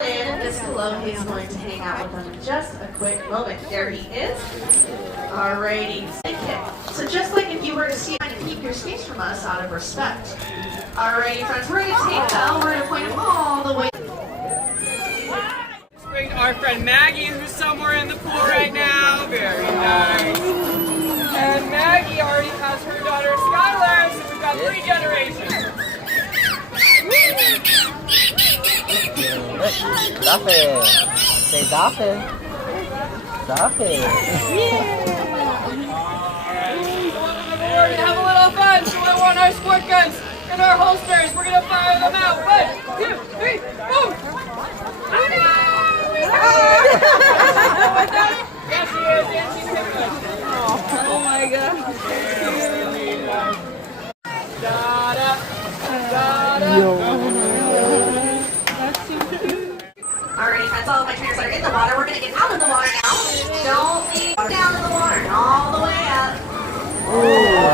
And Miss Cologne is going to hang out with them in just a quick moment. There he is. Alrighty. So just like if you were to see, kind of keep your space from us out of respect. Alrighty, friends, we're going to take Belle, we're going to point him all the way. Let's bring our friend Maggie, who's somewhere in the pool right now. Very nice. And Maggie already has her daughter Skylar, so we've got 3 generations. Stop it. Say stop it. Stop it. We're gonna have a little fun, so we want our squirt guns and our holsters. We're gonna fire them out. 1, 2, 3, boom! Yes, she is, and she's good. Oh my god. Da-da, da-da. Alrighty, friends, all of my trainers are in the water. We're going to get out of the water now. Don't be down in the water, all the way up. Ooh.